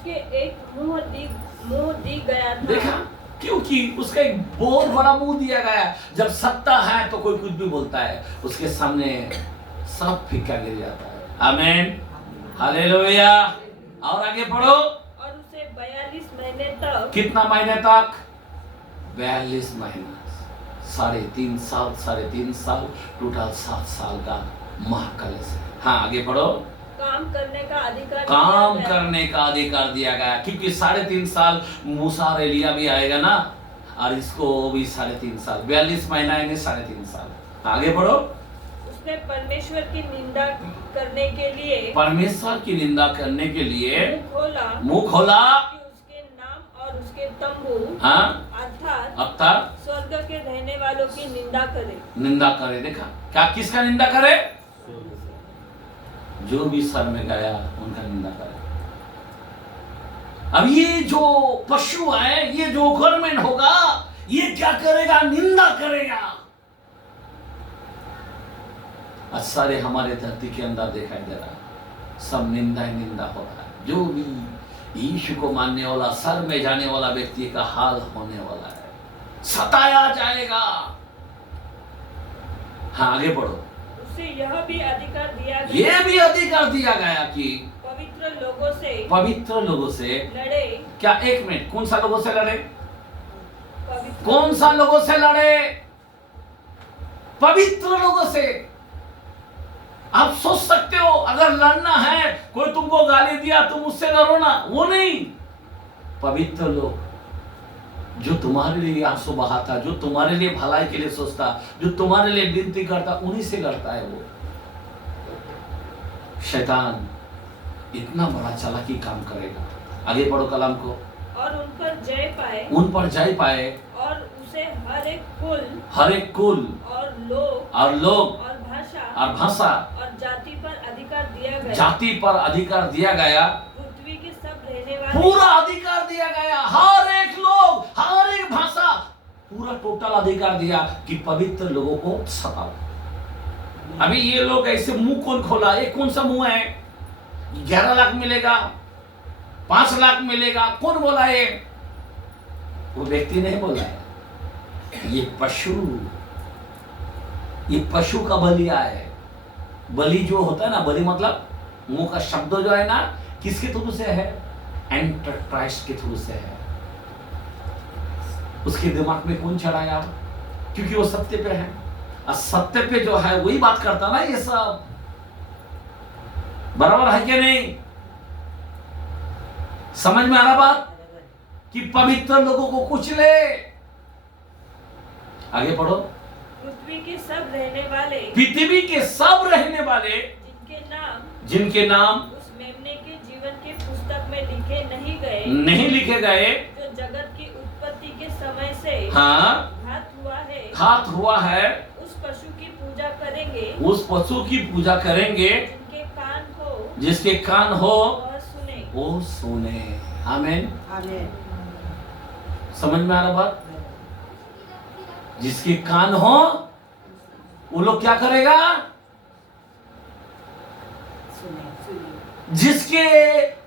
उसके एक मुंह दी गया था। देखा, क्योंकि उसका एक बहुत बड़ा मुंह दिया गया। जब सत्ता है तो कोई कुछ भी बोलता है, उसके सामने सब फीका गिर जाता है। आमीन, हालेलुया। और आगे पढ़ो। और उसे 42 महीने तक, कितना महीने तक? 42 महीना, 3.5 साल, टोटल 7 साल का महाकलेश है। हाँ, आगे पढ़ो। काम करने का अधिकार दिया गया, क्योंकि 3.5 साल मूसा और एलिया भी आएगा ना, और इसको भी 3.5 साल, 42 महीना यानी 3.5 साल। आगे पढ़ो। उसने परमेश्वर की निंदा करने के लिए मुंह खोला कि उसके नाम और उसके तंबू, हाँ, अर्थात स्वर्ग के रहने वालों की निंदा करे। देखा, क्या किसका निंदा करे? जो भी सर में गया उनका निंदा करे। अब ये जो पशु है, ये जो गवर्नमेंट होगा, ये क्या करेगा? निंदा करेगा। आज सारे हमारे धरती के अंदर दिखाई दे रहा है, सब निंदा ही निंदा हो रहा है। जो भी यीशु को मानने वाला, सर में जाने वाला व्यक्ति का हाल होने वाला है, सताया जाएगा। हाँ, आगे पढ़ो। उसे यह भी अधिकार दिया गया कि पवित्र लोगों से लड़े। क्या? एक मिनट, कौन सा लोगों से लड़े? कौन सा लोगों से लड़े? पवित्र लोगों से। आप सोच सकते हो, अगर लड़ना है, कोई तुमको गाली दिया तुम उससे लड़ो ना, वो नहीं। पवित्र लोग, जो तुम्हारे लिए आंसू बहाता, जो तुम्हारे लिए भलाई के लिए सोचता, जो तुम्हारे लिए विनती करता, उन्हीं से लड़ता है वो। शैतान इतना बड़ा चालाकी काम करेगा। आगे पढ़ो कलाम को। और उन पर जय पाए और उसे हर एक कुल और लोग और भाषा और जाति पर अधिकार दिया गया। पृथ्वी के सब रहने वाले, पूरा अधिकार दिया गया, हर एक लोग, हर एक भाषा, पूरा टोटल अधिकार दिया कि पवित्र लोगों को सताओ। अभी ये लोग ऐसे मुंह कौन खोला? ये कौन सा मुंह है? 11 लाख मिलेगा, 5 लाख मिलेगा, कौन बोला? ये वो व्यक्ति नहीं बोला है, ये पशु का बलिया है। बलि जो होता है ना, बलि मतलब मुंह का शब्द जो है ना, किसके थ्रू से है? एंटरक्राइस्ट के थ्रू से है। उसके दिमाग में कौन चढ़ाया? क्योंकि वो सत्य पे है, और सत्य पे जो है वही बात करता ना। ये सब बराबर है कि नहीं? समझ में आ रहा बात? कि पवित्र लोगों को कुचले। आगे पढ़ो। पृथ्वी के सब रहने वाले जिनके नाम उस मेमने के जीवन के पुस्तक में नहीं लिखे गए, जो जगत की उत्पत्ति के समय से हाँ, घात हुआ है, उस पशु की पूजा करेंगे, जिसके कान हो वह वो सुने। आमीन। समझ में आ रहा बात? जिसके कान हो वो लोग क्या करेगा? जिसके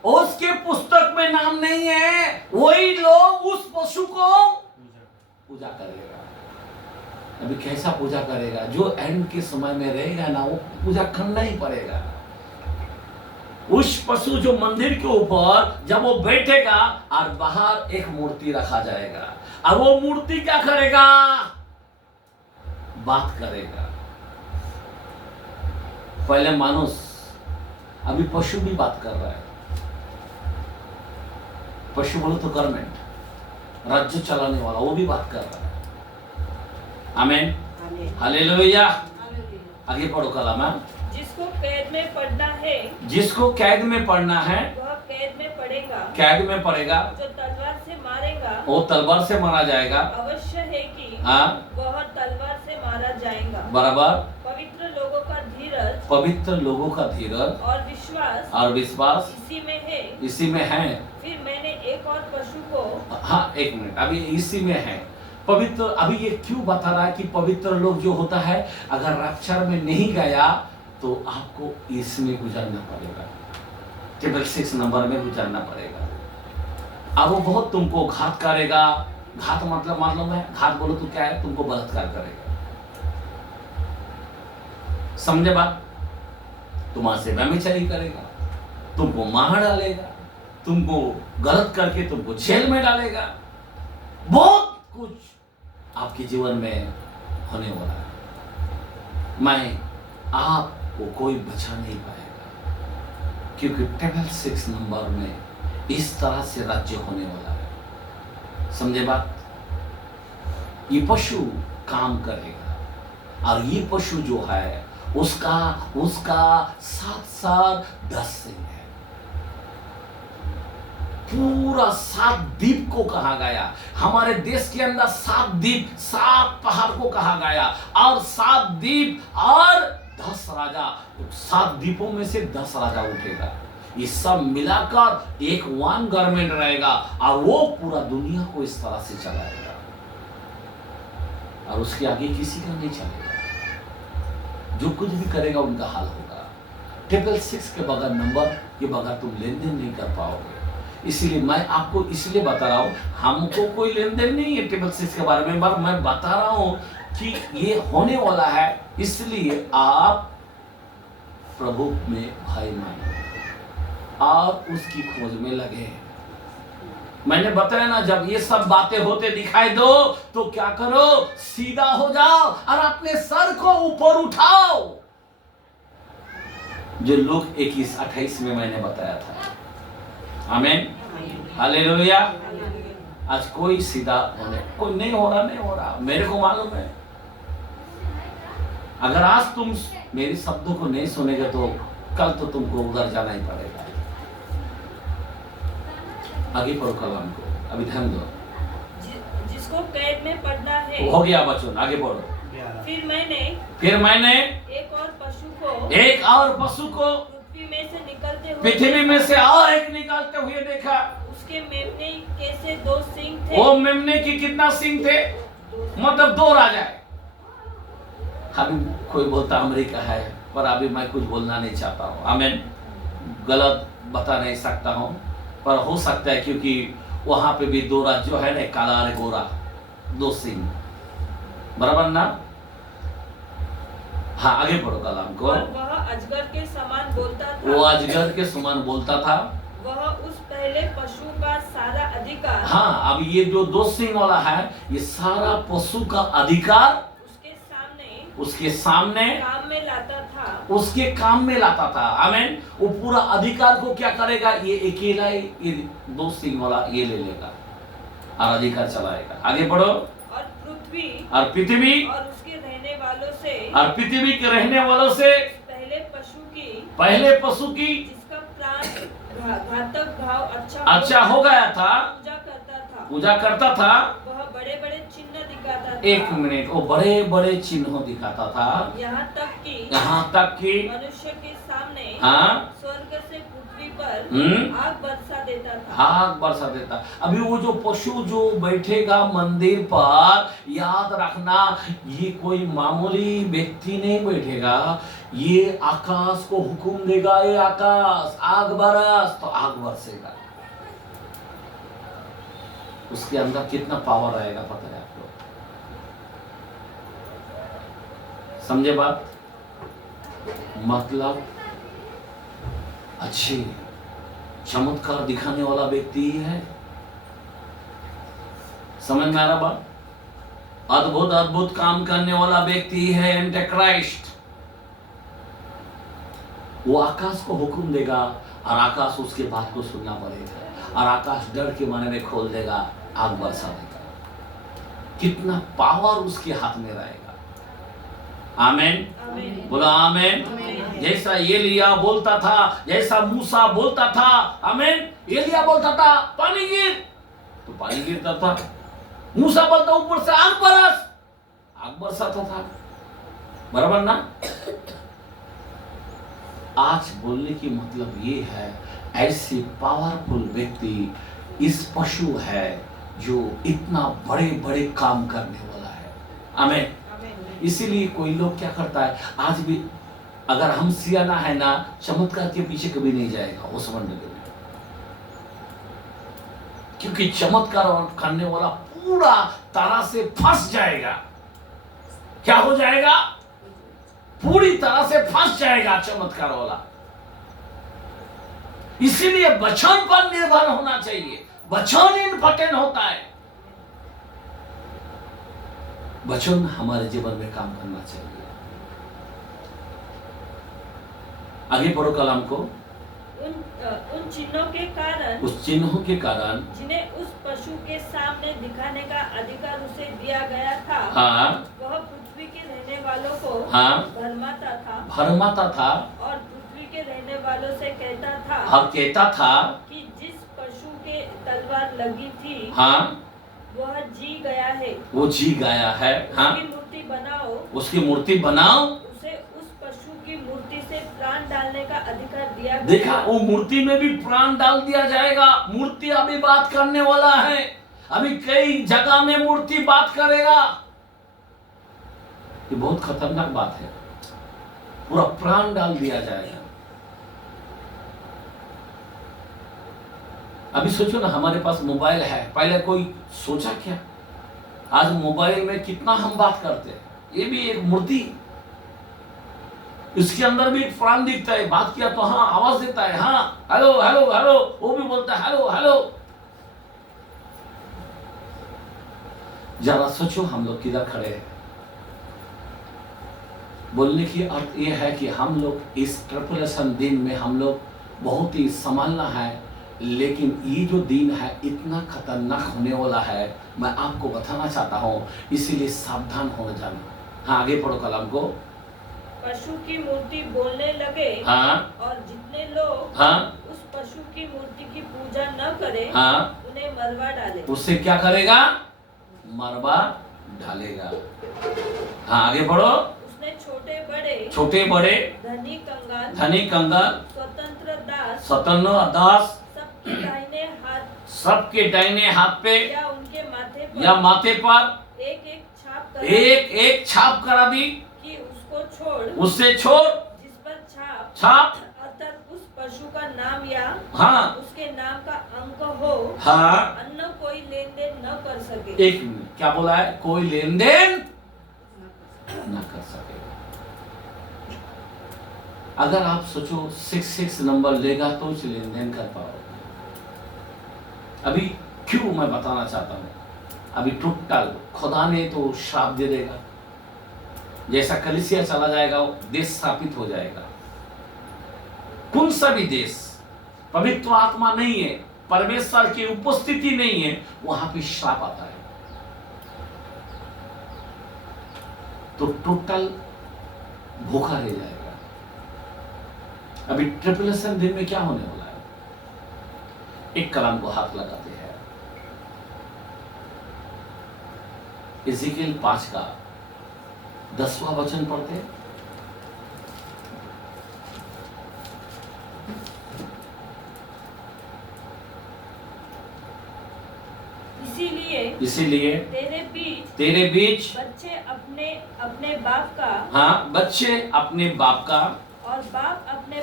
उसके पुस्तक में नाम नहीं है, वही लोग उस पशु को पूजा करेगा। अभी कैसा पूजा करेगा? जो एंड के समय में रहेगा ना, वो पूजा करना ही पड़ेगा। उस पशु जो मंदिर के ऊपर जब वो बैठेगा और बाहर एक मूर्ति रखा जाएगा, और वो मूर्ति क्या करेगा? बात करेगा। पहले मानुष, अभी पशु भी बात कर रहा है। पशु बोलो तो गवर्नमेंट, राज्य चलाने वाला, वो भी बात कर रहा है। आमीन, हालेलुया। आगे पढ़ो कलाम। जिसको कैद में पढ़ना है, वह कैद में पड़ेगा। जो तलवार से मारेगा, वो तलवार से मारा जाएगा। अवश्य है कि हाँ, वह तलवार से मारा जाएगा। बराबर। पवित्र लोगों का धीरज और विश्वास इसी में है। फिर मैंने एक और पशु को, हाँ, एक मिनट, अभी इसी में है पवित्र। अभी ये क्यों बता रहा है कि पवित्र लोग जो होता है, अगर रैप्चर में नहीं गया तो आपको इसमें गुजरना पड़ेगा, टेबल 6 नंबर में गुजरना पड़ेगा। और वो बहुत तुमको घात करेगा। घात मतलब मालूम है? घात बोलो तो क्या है? तुमको बलात्कार करेगा। समझे बात? तुम्हारे से व्यभिचारी करेगा, तुमको मार डालेगा, तुमको गलत करके तुमको जेल में डालेगा। बहुत कुछ आपके जीवन में होने वाला है। मैं आपको कोई बचा नहीं पाएगा, क्योंकि टेबल 6 नंबर में इस तरह से राज्य होने वाला है। समझे बात? ये पशु काम करेगा और ये पशु जो है उसका 7 10 सिंह है। पूरा 7 द्वीप को कहा गया। हमारे देश के अंदर 7 द्वीप, 7 पहाड़ को कहा गया, और 7 द्वीप और 10 राजा। 7 द्वीपों में से 10 राजा उठेगा। ये सब मिलाकर एक वन गवर्नमेंट रहेगा और वो पूरा दुनिया को इस तरह से चलाएगा, और उसके आगे किसी का नहीं चलेगा। जो कुछ भी करेगा उनका हाल होगा। ट्रिपल 6 के बगैर नंबर के बगैर तुम लेन देन नहीं कर पाओगे। इसीलिए मैं आपको इसलिए बता रहा हूँ, हमको कोई लेन देन नहीं है ट्रिपल 6 के बारे में, पर मैं बता रहा हूँ कि ये होने वाला है। इसलिए आप प्रभु में भय मानो और उसकी खोज में लगे। मैंने बताया ना, जब ये सब बातें होते दिखाई दो तो क्या करो? सीधा हो जाओ और अपने सर को ऊपर उठाओ, जो लोग 21-28 में मैंने बताया था। आमीन, हालेलुया। आज कोई सीधा होने कोई नहीं हो रहा, मेरे को मालूम है। अगर आज तुम मेरी शब्दों को नहीं सुनेगे तो कल तो तुमको उधर जाना ही पड़ेगा। आगे पढ़ो कलाम को, अभी ध्यान दो। जिसको कैद में पड़ना है। हो गया बच्चों, आगे बढ़ो। फिर मैंने एक और पशु को पृथ्वी में से और एक निकलते हुए देखा। उसके मेमने के 2 सिंग थे। वो मेमने की कितना सिंग थे? मतलब 2 राजा है। अभी कोई बोलता अमेरिका है, पर अभी मैं कुछ बोलना नहीं चाहता हूँ। आमीन, गलत बता नहीं सकता हूँ, पर हो सकता है, क्योंकि वहां पे भी 2 राज जो है ना, काला और गोरा, 2 सिंह, बराबर ना? हाँ, आगे पढ़ो कलाम को। वह अजगर के समान बोलता था। वो अजगर के समान बोलता था। वह उस पहले पशु का सारा अधिकार। हाँ, अब ये जो 2 सिंह वाला है, ये सारा पशु का अधिकार उसके सामने काम में लाता था। उसके काम में लाता था। आमीन। वो पूरा अधिकार को क्या करेगा? ये अकेला ही, ये 2 सिंह वाला ये ले लेगा और अधिकार चलाएगा। आगे बढ़ो। और पृथ्वी और उसके रहने वालों से, और पृथ्वी के रहने वालों से पहले पशु की जिसका प्राण घातक घाव अच्छा हो गया था, पूजा करता था। वह बड़े बड़े चिन्ह दिखाता था। 1 मिनट, वो बड़े बड़े चिन्ह दिखाता था। यहाँ तक कि मनुष्य के सामने स्वर्ग से पृथ्वी पर आग बरसा देता। अभी वो जो पशु जो बैठेगा मंदिर पर, याद रखना, ये कोई मामूली व्यक्ति नहीं बैठेगा। ये आकाश को हुक्म देगा, ये आकाश आग बरस, तो आग बरसेगा। उसके अंदर कितना पावर आएगा पता है आपको? समझे बात? मतलब अच्छे चमत्कार दिखाने वाला व्यक्ति ही है। समझ में आ रहा बात? अद्भुत काम करने वाला व्यक्ति है एंटीक्राइस्ट। वो आकाश को हुक्म देगा और आकाश उसके बात को सुनना पड़ेगा, और आकाश डर के मारे में खोल देगा, आग बरसा देगा। कितना पावर उसके हाथ में रहेगा। आमीन, बोला आमीन। जैसा एलिया बोलता था, जैसा मूसा बोलता था, आमीन। एलिया बोलता था पानी गिर, तो पानी गिरता था। मूसा बोलता ऊपर से आग बरसाता था। बराबर ना? आज बोलने की मतलब ये है, ऐसे पावरफुल व्यक्ति इस पशु है जो इतना बड़े बड़े काम करने वाला है। आमीन। इसीलिए कोई लोग क्या करता है, आज भी अगर हम सियाना है ना, चमत्कार के पीछे कभी नहीं जाएगा उस मंडली में। क्योंकि चमत्कार करने वाला पूरा तरह से फंस जाएगा। क्या हो जाएगा? पूरी तरह से फंस जाएगा चमत्कार वाला। इसीलिए वचन पर निर्भर होना चाहिए। वचन इंपॉर्टेंट होता है। वचन हमारे जीवन में काम करना चाहिए। आगे पढ़ो कलाम को। उन चिन्हों के कारण, उस चिन्हों के कारण जिन्हें उस पशु के सामने दिखाने का अधिकार उसे दिया गया था, हाँ, वह पृथ्वी के रहने वालों को हाँ, भरमाता था और पृथ्वी के रहने वालों से कहता था कि जिस पशु के तलवार लगी थी, हाँ, वह जी गया है, वो जी गया है, हाँ, उसकी मूर्ति बनाओ, उसे उस पशु की मूर्ति से प्राण डालने का अधिकार दिया गया। देखा, वो मूर्ति में भी प्राण डाल दिया जाएगा। मूर्ति अभी बात करने वाला है। अभी कई जगह में मूर्ति बात करेगा। ये बहुत खतरनाक बात है। पूरा प्राण डाल दिया जाएगा। अभी सोचो ना, हमारे पास मोबाइल है, पहले कोई सोचा क्या? आज मोबाइल में कितना हम बात करते हैं। ये भी एक मूर्ति, इसके अंदर भी एक प्राण दिखता है। बात किया तो हाँ आवाज देता है, हाँ हेलो हेलो हेलो, वो भी बोलता है हेलो हेलो। जरा सोचो हम लोग किधर खड़े हैं। बोलने की अर्थ ये है कि हम लोग इस ट्रिपलेशन दिन में हम लोग बहुत ही संभालना है। लेकिन ये जो दिन है इतना खतरनाक होने वाला है, मैं आपको बताना चाहता हूँ। इसीलिए सावधान हो जाना। हाँ आगे पढ़ो कलाम को। पशु की मूर्ति बोलने लगे, हाँ, और जितने लोग, हाँ, उस पशु की मूर्ति की पूजा न करें, हाँ, उन्हें मरवा डाले। उससे क्या करेगा? मरवा डालेगा। हाँ आगे बढ़ो। उसने छोटे बड़े, धनी कंगाल, स्वतंत्र दास, सबके दाहिने हाथ पे या माथे पर एक छाप करा दी कि उससे छोड़, जिस पर छाप अर्थात उस पशु का नाम या, हाँ, उसके नाम का अंक हो, हाँ, अन्य कोई लेन देन न कर सके। एक मिनट, क्या बोला है? कोई लेन देन न कर सके। अगर आप सोचो 66 नंबर लेगा तो उस लेन देन कर पाओगे। अभी क्यों मैं बताना चाहता हूँ। अभी टोटल खुदा ने तो श्राप दे देगा। जैसा कलीसिया चला जाएगा देश स्थापित हो जाएगा। कौन सा भी देश पवित्र आत्मा नहीं है, परमेश्वर की उपस्थिति नहीं है, वहां पे श्राप आता है। तो टोटल भूखा रह जाएगा। अभी ट्रिपलेशन दिन में क्या होने वाला है? एक कलाम को हाथ लगाते हैं। इज़ेकिएल 5 का 10वां वचन पढ़ते हैं। इसीलिए तेरे बीच बच्चे अपने बाप का, हाँ, बच्चे अपने बाप का और बाप अपने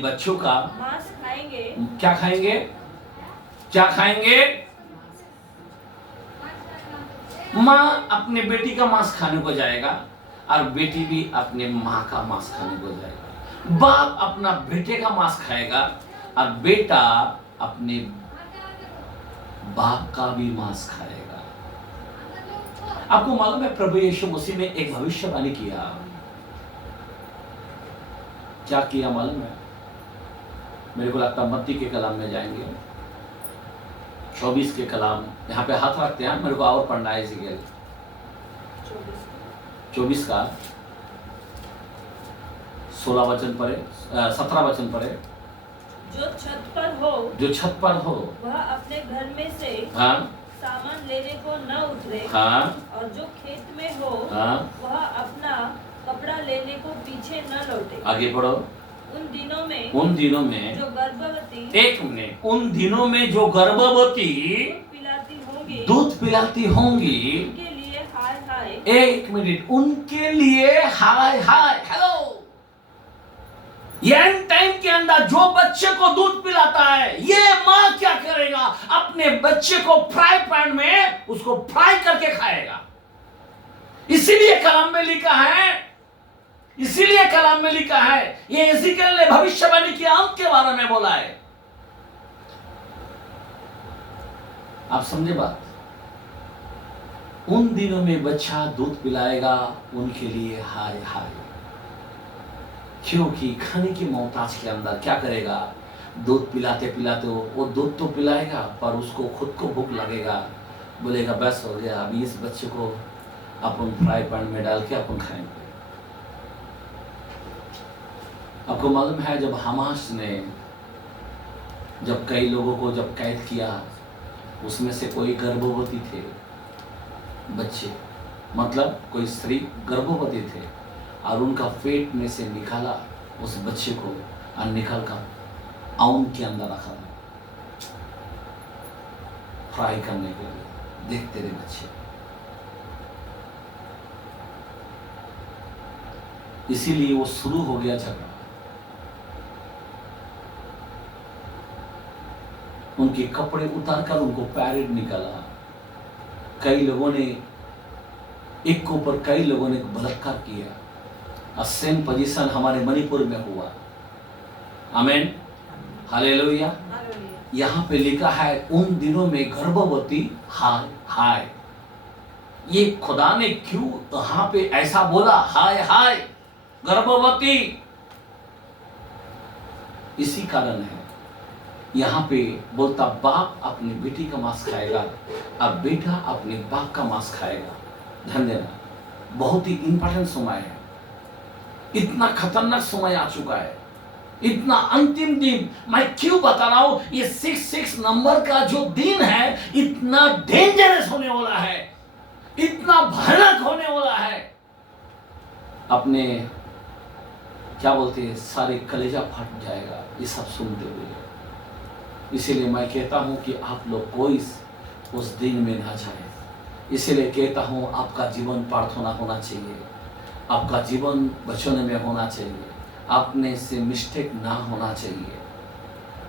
बच्चों का मांस खाएंगे। क्या खाएंगे? क्या खाएंगे? माँ अपने बेटी का मांस खाने को जाएगा और बेटी भी अपने माँ का मांस खाने को जाएगा। बाप अपना बेटे का मांस खाएगा और बेटा अपने बाप का भी मांस खाएगा। आपको मालूम है प्रभु यीशु मसीह ने एक भविष्यवाणी किया। क्या किया मालूम है? मेरे को लगता है मत्ती के कलाम में जाएंगे, 24 के कलाम, यहाँ पे हाथ रखते हैं। मेरे को और पढ़ना है। इज़ेकिएल 24 का 16 वचन पढ़े, 17 वचन पढ़े। जो छत पर हो वह अपने घर में से, हाँ, सामान लेने को न उतरे, हाँ, और जो खेत में हो, हाँ, वह अपना कपड़ा लेने को पीछे न लौटे। आगे पढ़ो। उन दिनों में जो गर्भवती, एक मिनट, उन दिनों में जो गर्भवती दूध पिलाती होंगी, उनके लिए हाय हाय। एक मिनट, उनके लिए हाय हाय। हेलो, ये एंड टाइम के अंदर जो बच्चे को दूध पिलाता है, ये मां क्या करेगा, अपने बच्चे को फ्राई पैन में उसको फ्राई करके खाएगा। इसीलिए कलाम में लिखा है, इसीलिए कलाम में लिखा है, ये एजिकल ने भविष्यवाणी के अंत के बारे में बोला है। आप समझे बात? उन दिनों में बच्चा दूध पिलाएगा, उनके लिए हाय हाय, क्योंकि खाने की मोहताज के अंदर क्या करेगा, दूध पिलाते पिलाते वो दूध तो पिलाएगा पर उसको खुद को भूख लगेगा, बोलेगा बस हो गया, अभी इस बच्चे को अपन फ्राई पैन में डाल के अपन खाएंगे। आपको मालूम है जब हमास ने जब कई लोगों को जब कैद किया, उसमें से कोई गर्भवती थे बच्चे, मतलब कोई स्त्री गर्भवती थे, और उनका पेट में से निकाला उस बच्चे को और निकाल कर आउन के अंदर रखा फ्राई करने के लिए। देखते रहे बच्चे, इसीलिए वो शुरू हो गया झगड़ा। उनके कपड़े उतार कर उनको पैरेड निकाला। कई लोगों ने एक के ऊपर कई लोगों ने बलात्कार किया। सेम पोजीशन हमारे मणिपुर में हुआ। आमीन, हालेलुया। यहाँ पे लिखा है उन दिनों में गर्भवती हाय हाय। ये खुदा ने क्यों यहाँ पे ऐसा बोला, हाय हाय गर्भवती? इसी कारण है यहाँ पे बोलता बाप अपनी बेटी का मांस खाएगा, अब बेटा अपने बाप का मांस खाएगा। ध्यान देना, बहुत ही इंपॉर्टेंट समय है। इतना खतरनाक समय आ चुका है, इतना अंतिम दिन। मैं क्यों बता रहा हूं, ये 66 नंबर का जो दिन है इतना डेंजरस होने वाला है, इतना भयानक होने वाला है। अपने क्या बोलते हैं, सारे कलेजा फट जाएगा ये सब सुनते हुए। इसीलिए मैं कहता हूं कि आप लोग कोई उस दिन में ना जाए। इसीलिए कहता हूं आपका जीवन प्रार्थना होना चाहिए, आपका जीवन वचन में होना चाहिए, अपने से मिस्टेक ना होना चाहिए।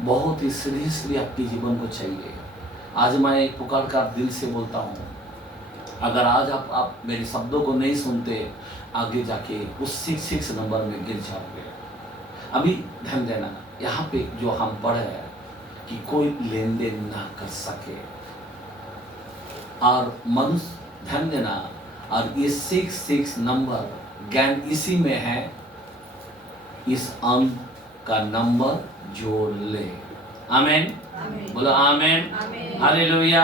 बहुत ही सीरियसली आपके जीवन को चाहिए। आज मैं पुकार कर दिल से बोलता हूँ, अगर आज आप मेरे शब्दों को नहीं सुनते, आगे जाके उस 66 नंबर में गिर जाओगे। अभी ध्यान देना, यहाँ पे जो हम पढ़े हैं कि कोई लेन देन ना कर सके, और मनुष्य, ध्यान देना, और ये 66 नंबर ज्ञान इसी में है, इस अंक का नंबर जोड़ ले। आमीन, बोलो आमीन, हालेलुया।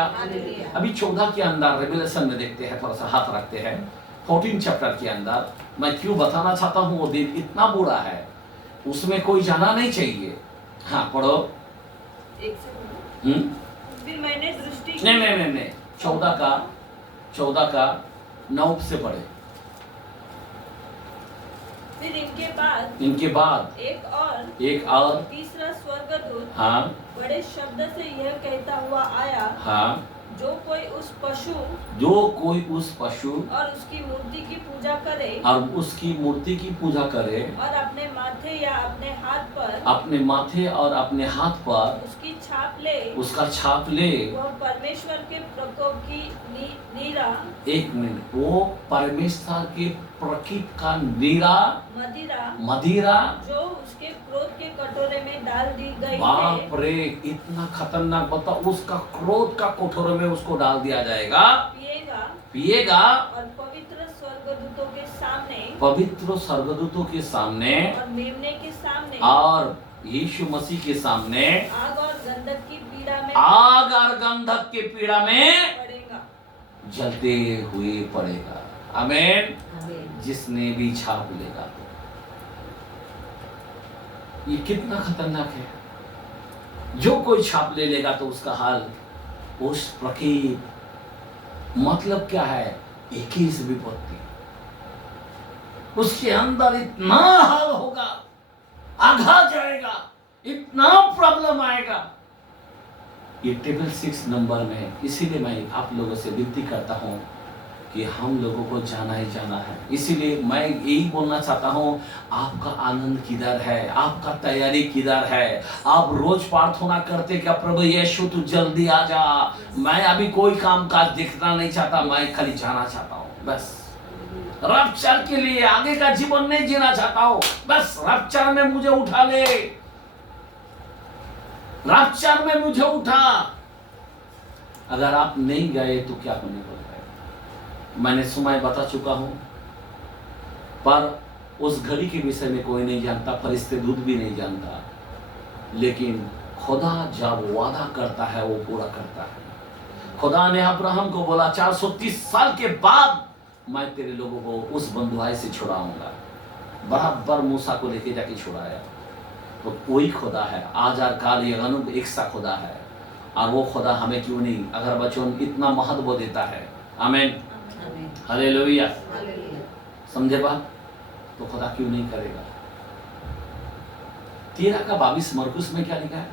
अभी 14 के अंदर रेवलेशन में देखते हैं, थोड़ा सा हाथ रखते हैं 14 चैप्टर के अंदर। मैं क्यों बताना चाहता हूँ, वो दिन इतना बुरा है, उसमें कोई जाना नहीं चाहिए। हाँ पढ़ो। फिर मैंने दृष्टि नहीं 14 का 9 से पढ़े। फिर इनके बाद एक और तीसरा स्वर्गदूत हाँ बड़े शब्द से यह कहता हुआ आया, हाँ, जो कोई उस पशु और उसकी मूर्ति की पूजा करे और अपने माथे और अपने हाथ पर उसका छाप ले, वह परमेश्वर के प्रकोप की नीरा, एक मिनट, वो परमेश्वर के प्रकोप का मदिरा जो उसके क्रोध के कटोरे में डाल दी गई। बाप रे, इतना खतरनाक। बताओ, उसका क्रोध का कटोरे में उसको डाल दिया जाएगा, पिएगा और पवित्र स्वर्गदूतों के सामने और मेमने के सामने और यीशु मसीह के सामने आग और गंधक की पीड़ा में पड़ेगा, जलते हुए पड़ेगा। आमीन। जिसने भी छाप लेगा तो ये कितना खतरनाक है। जो कोई छाप ले लेगा तो उसका हाल उस प्रकीप, मतलब क्या है, 21 विपत्ति, उसके अंदर इतना हाल होगा, आघात जाएगा, इतना प्रॉब्लम आएगा। ये 666 नंबर में, इसीलिए मैं आप लोगों से विनती करता हूँ, कि हम लोगों को जाना ही जाना है। इसीलिए मैं यही बोलना चाहता हूँ, आपका आनंद किधर है, आपका तैयारी किधर है? आप रोज प्रार्थना करते क्या, प्रभु यीशु तू जल्दी आ जा, मैं अभी कोई काम काज देखना नहीं चाहता, मैं खाली जाना चाहता हूँ, बस रफ्तार के लिए आगे का जीवन नहीं जीना चाहता हूँ, बस रफ्तार में मुझे उठा ले, रफ्तार में मुझे उठा। अगर आप नहीं गए तो क्या होने वाला है? मैंने समय बता चुका हूं, पर उस घड़ी के विषय में कोई नहीं जानता, फरिश्ते दूत भी नहीं जानता, लेकिन खुदा जब वादा करता है वो पूरा करता है। खुदा ने अब्राहम को बोला 430 साल के बाद मैं तेरे लोगों को उस बंधुआई से छुड़ाऊंगा, बराबर मूसा को लेके जाके छुड़ाया। तो कोई खुदा है, आज और काल ये अनूप एक सा खुदा है, और वो खुदा हमें क्यों नहीं, अगर बच्चों इतना महत्व देता है, आमीन, हालेलुया, समझे बात, तो खुदा क्यों नहीं करेगा? 13:22 मरकुस में क्या लिखा है?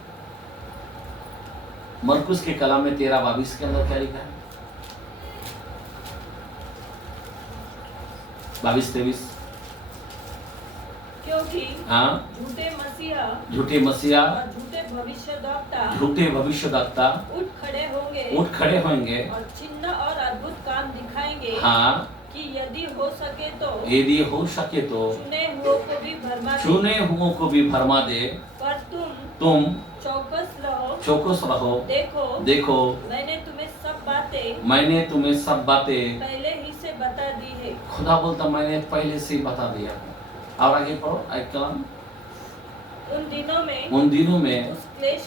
मरकुस के कलाम में 13:22 के अंदर क्या लिखा है? 22-23। क्योंकि हाँ, झूठे मसीहा और झूठे भविष्यद्वक्ता उठ खड़े होंगे और चिन्ह और अद्भुत काम दिखाएंगे, हाँ, कि यदि हो सके तो चुने हुओं को भी भरमा दे, पर तुम चौकस रहो। देखो मैंने तुम्हें सब बातें पहले ही से बता दी है। खुदा बोलता मैंने पहले से ही बता दिया है। और आगे पढ़ो, कलाम। उन दिनों में उस क्लेश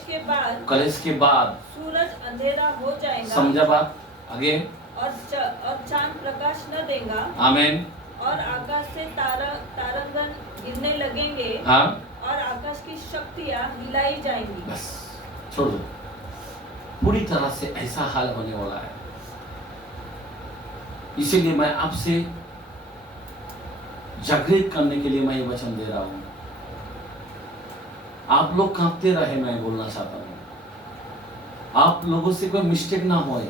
के बाद सूरज अंधेरा हो जाएगा, समझा बात? आगे, और चांद प्रकाश न देगा, आमीन, और आकाश से तारंगन गिरने लगेंगे, हाँ, और आकाश की शक्तियां हिलाई जाएंगी। बस छोड़ दो, पूरी तरह से ऐसा हाल होने वाला है। इसीलिए मैं आपसे जागृत करने के लिए मैं ये वचन दे रहा हूं। आप लोग कांपते रहे, मैं बोलना चाहता हूं। आप लोगों से कोई मिस्टेक ना होए।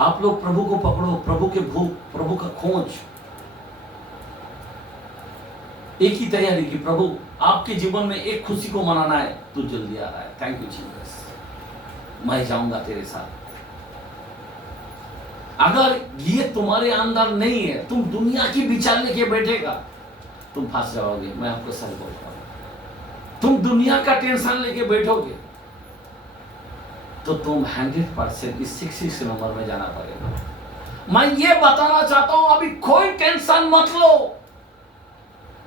आप लोग प्रभु को पकड़ो, प्रभु के भूख, प्रभु का खोज, एक ही तैयारी की, प्रभु आपके जीवन में एक खुशी को मनाना है, तू जल्दी आ रहा है, थैंक यू जीसस, मैं जाऊंगा तेरे साथ। अगर ये तुम्हारे अंदर नहीं है, तुम दुनिया की विचार लेके बैठेगा, तुम फंस जाओगे। मैं आपको सच बोल रहा हूं, तुम दुनिया का टेंशन लेके बैठोगे तो तुम 100% इस 66 नंबर में जाना पड़ेगा। मैं ये बताना चाहता हूं, अभी कोई टेंशन मत लो,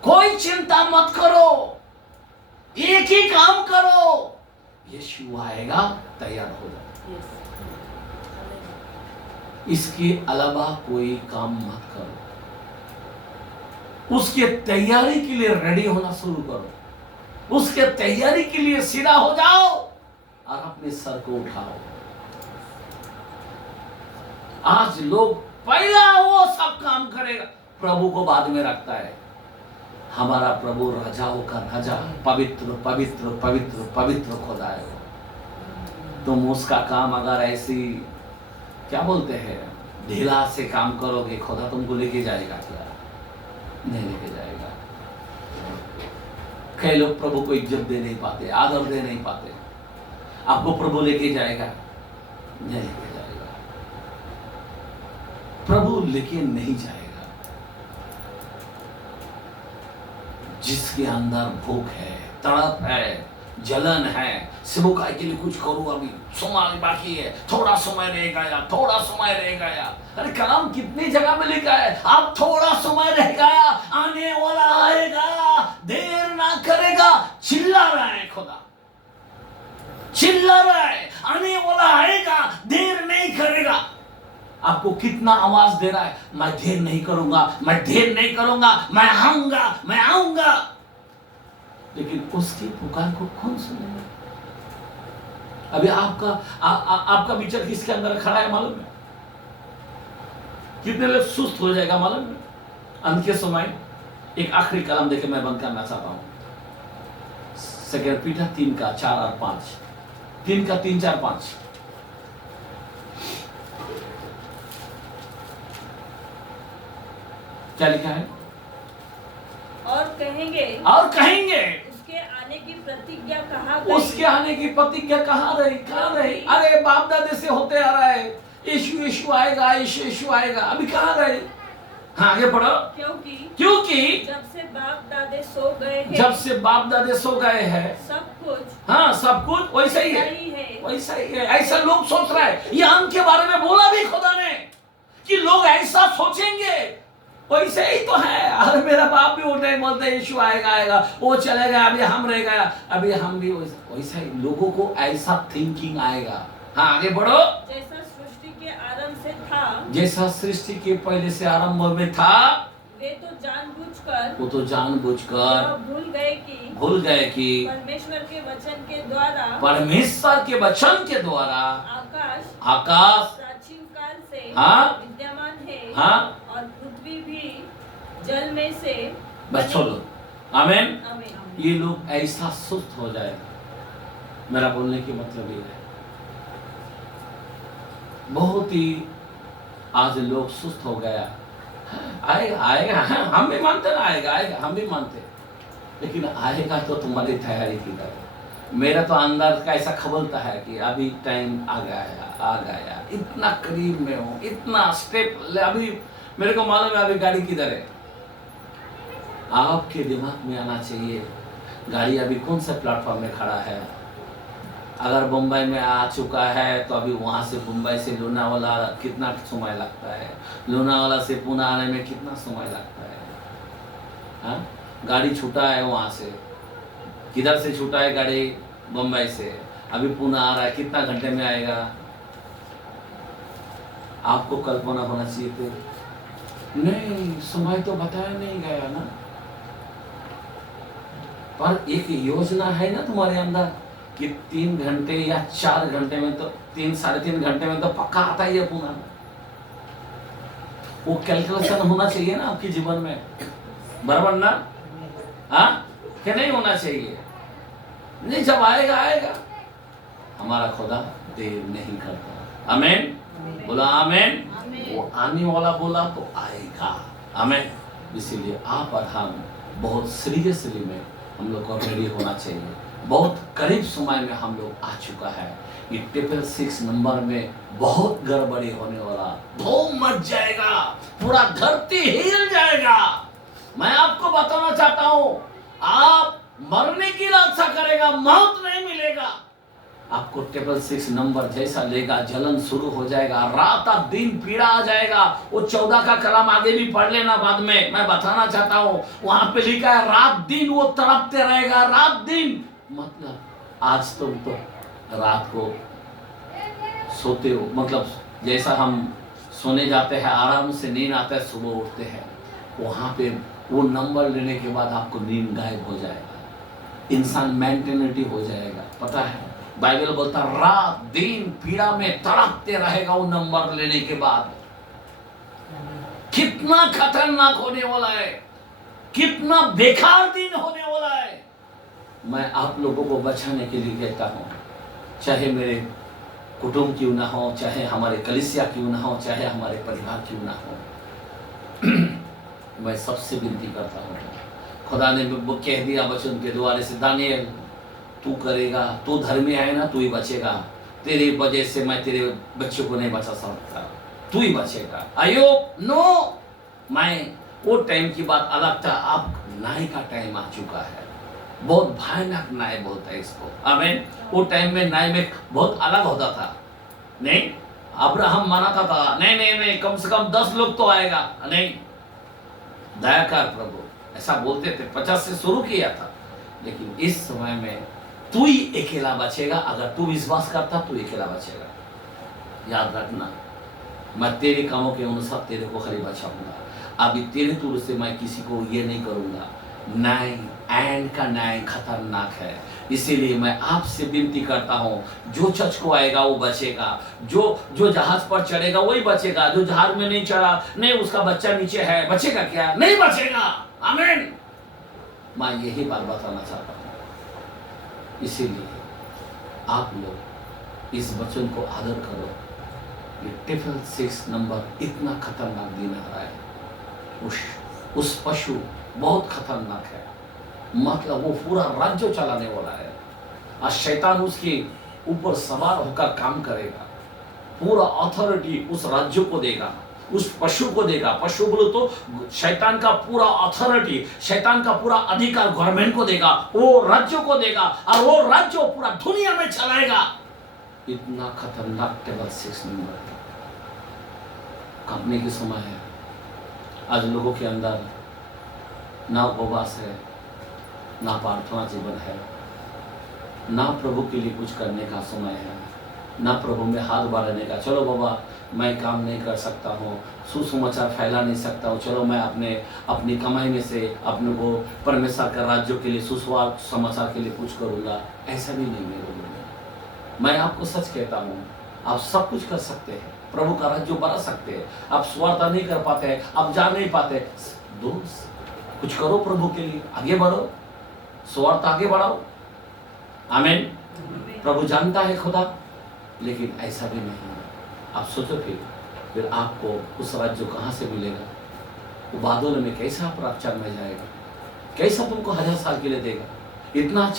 कोई चिंता मत करो, एक ही काम करो, यीशु आएगा, तैयार हो जाओ। इसके अलावा कोई काम मत करो, उसके तैयारी के लिए रेडी होना शुरू करो, उसके तैयारी के लिए सीधा हो जाओ और अपने सर को उठाओ। आज लोग पहला वो सब काम करेगा, प्रभु को बाद में रखता है। हमारा प्रभु राजाओं का राजा, पवित्र पवित्र पवित्र पवित्र खुदा है। तुम उसका काम अगर ऐसी क्या बोलते हैं ढीला से काम करोगे, खुदा तुमको लेके जाएगा क्या? नहीं लेके जाएगा। कई लोग प्रभु को इज्जत दे नहीं पाते, आदर दे नहीं पाते। आपको प्रभु लेके जाएगा? नहीं लेके जाएगा। प्रभु लेके नहीं जाएगा। जिसके अंदर भूख है, तड़प है, जलन है, सेवकाई के लिए कुछ करूं, अभी समय बाकी है, थोड़ा समय रह गया, थोड़ा समय रह गया। अरे कलाम कितनी जगह में लिखा है, अब थोड़ा समय रह गया, आने वाला आएगा, देर ना करेगा। चिल्ला रहा है खुदा, चिल्ला रहा है, आने वाला आएगा, देर नहीं करेगा। आपको कितना आवाज दे रहा है, मैं देर नहीं करूंगा, मैं देर नहीं करूंगा, मैं आऊंगा, मैं आऊंगा। लेकिन उसकी पुकार को कौन सुनेगा? अभी आपका विचार किसके अंदर खड़ा है मालूम है? कितने लोग सुस्त हो जाएगा मालूम है? अंत के समय एक आखिरी कलम देके मैं बंद करना चाहता हूं। 2 पीटर 3:4 और 5, 3:3, 4, 5। क्या लिखा है? और कहेंगे उसके आने की प्रतिज्ञा कहाँ गई? उसके आने की प्रतिज्ञा कहाँ रही? अरे बाप दादे से होते आ रहा है, यीशु आएगा, यीशु आएगा, अभी कहाँ रहे? हाँ आगे पढ़ो। क्योंकि जब से बाप दादे सो गए हैं सब कुछ वैसा ही है। ऐसा लोग सोच रहा है। ये के बारे में बोला भी खुदा ने कि लोग ऐसा सोचेंगे, वैसे ही तो है। अरे मेरा बाप भी उठ रहे बोलते यीशु आएगा, वो चलेगा, अभी हम रहेगा, अभी हम भी वैसा ही। लोगों को ऐसा थिंकिंग आएगा। हाँ आगे बढ़ो। जैसा सृष्टि के आरंभ से था, जैसा सृष्टि के पहले से आरंभ में था, वो तो जानबूझकर भूल गए कि परमेश्वर के वचन के द्वारा आकाश प्राचीन काल से विद्यमान है, और पृथ्वी भी जल में से। बस छोड़ो। आमीन। ये लोग ऐसा सुस्त हो जाए, मेरा बोलने की मतलब ये है, बहुत ही आज लोग सुस्त हो गया। आएगा, हम भी मानते ना, आएगा, हम भी मानते, लेकिन आएगा तो तुम्हारी तैयारी की तरह। मेरा तो अंदर का ऐसा खबरता है कि अभी टाइम आ गया, इतना करीब में हूँ, इतना स्टेप। अभी मेरे को मालूम है अभी गाड़ी किधर है। आपके दिमाग में आना चाहिए गाड़ी अभी कौन से प्लेटफॉर्म में खड़ा है। अगर बम्बई में आ चुका है तो अभी वहाँ से मुंबई से लोनावाला कितना समय लगता है, लोनावाला से पुणे आने में कितना समय लगता है। हाँ, गाड़ी छूटा है वहाँ से, किधर से छूटा है गाड़ी? बम्बई से, अभी पुणे आ रहा है, कितना घंटे में आएगा? आपको कल्पना होना चाहिए थे। नहीं, समय तो बताया नहीं गया ना, पर एक योजना है ना तुम्हारे अंदर कि 3 घंटे या 4 घंटे में तो 3-3.5 घंटे में तो पक्का आता ही है पुणे। वो कैलकुलेशन होना चाहिए ना आपके जीवन में, बराबर ना? हाँ क्या नहीं होना चाहिए? नहीं, जब आएगा। हमारा खुदा देर नहीं करता। आमीन बोला, आमीन। वो आने वाला बोला तो आएगा। आमीन। इसीलिए आप और हम बहुत सीरियसली में हम लोग को रेडी होना चाहिए। बहुत करीब समय में हम लोग आ चुका है। ये 666 नंबर में बहुत गड़बड़ी होने वाला, धूम मच जाएगा, पूरा धरती हिल जाएगा। मैं आपको बताना चाहता हूं, आप मरने की रक्षा करेगा, मौत नहीं मिलेगा। आपको 666 नंबर जैसा लेगा, जलन शुरू हो जाएगा, रात और दिन पीड़ा आ जाएगा। वो 14 का कलाम आगे भी पढ़ लेना बाद में, मैं बताना चाहता हूँ। वहां पे लिखा है रात दिन वो तड़पते रहेगा, रात दिन। मतलब आज तुम तो रात को सोते हो, मतलब जैसा हम सोने जाते हैं, आराम से नींद आता है, सुबह उठते हैं, वहां पे वो नंबर लेने के बाद आपको नींद गायब हो जाएगा, इंसान मेंटेनिटी हो जाएगा। पता है बाइबल बोलता रात दिन पीड़ा में तड़पते रहेगा वो नंबर लेने के बाद। कितना खतरनाक होने वाला है, कितना बेकार दिन होने वाला है। मैं आप लोगों को बचाने के लिए कहता हूं, चाहे मेरे कुटुंब क्यों ना हो, चाहे हमारे कलीसिया क्यों ना हो, चाहे हमारे परिवार क्यों ना हो, मैं सबसे विनती करता हूं। खुदा ने कह दिया वचन के द्वारे से, दानियल तू करेगा, तू धर्मी है ना, तू ही बचेगा। तेरी वजह से मैं तेरे बच्चों को नहीं बचा सकता, तू ही बचेगा। आयो नो, मैं वो टाइम की बात अलग था, अब न्याय का टाइम आ चुका है। बहुत भयानक न्याय बोलता है इसको। आमीन। वो टाइम में न्याय में बहुत अलग होता था। नहीं, अब्राहम मनाता था, नहीं कम से कम 10 लोग तो आएगा। नहीं, दयाकार प्रभु ऐसा बोलते थे, 50 से शुरू किया था। लेकिन इस समय में तू ही अकेला बचेगा। अगर तू विश्वास करता तू अकेला बचेगा। याद रखना, मैं तेरे कामों के अनुसार तेरे को खाली बचाऊंगा। अभी तेरे तौर से मैं किसी को ये नहीं करूंगा। न्याय, एंड का न्याय खतरनाक है। इसीलिए मैं आपसे विनती करता हूँ, जो चर्च को आएगा वो बचेगा, जो जहाज पर चढ़ेगा वही बचेगा। जो जहाज में नहीं चढ़ा, नहीं उसका बच्चा नीचे है, बचेगा क्या? नहीं बचेगा। आमीन। मैं यही बात बताना चाहता हूँ। इसीलिए आप लोग इस वचन को आदर करो। ये 666 नंबर इतना खतरनाक दिन आ रहा है, उस उस पशु बहुत खतरनाक है, मतलब वो पूरा राज्य चलाने वाला है। आज शैतान उसके ऊपर सवार होकर काम करेगा, पूरा अथॉरिटी उस राज्य को देगा, उस पशु को देगा। पशु बोलो तो शैतान का पूरा अथॉरिटी, शैतान का पूरा अधिकार गवर्नमेंट को देगा, वो राज्य को देगा, और वो राज्य पूरा दुनिया में चलाएगा। इतना खतरनाक टेबल 6 नंबर है। कांपने के समय है। आज लोगों के अंदर ना उपवास है, ना प्रार्थना जीवन है, ना प्रभु के लिए कुछ करने का समय है, ना प्रभु में हाथ बढ़ाने का। चलो बाबा मैं काम नहीं कर सकता हूँ, सुसमाचार फैला नहीं सकता हूँ, चलो मैं अपनी कमाई में से अपने को परमेश्वर का राज्य के लिए सुसमाचार के लिए कुछ करूँगा। ऐसा भी नहीं मेरे में। मैं आपको सच कहता हूँ, आप सब कुछ कर सकते हैं, प्रभु का राज्य बढ़ा सकते हैं। आप स्वार्थ नहीं कर पाते, आप जा नहीं पाते, दोस्त कुछ करो प्रभु के लिए, आगे बढ़ो, स्वार्थ आगे बढ़ाओ। आमीन। प्रभु जानता है खुदा, लेकिन ऐसा भी नहीं है। आप सोचो फिर आपको उस राज्य कहाँ से मिलेगा? वो बादल में कैसा आप रक्षा में जाएगा? कैसा तुमको 1000 साल के लिए देगा? इतना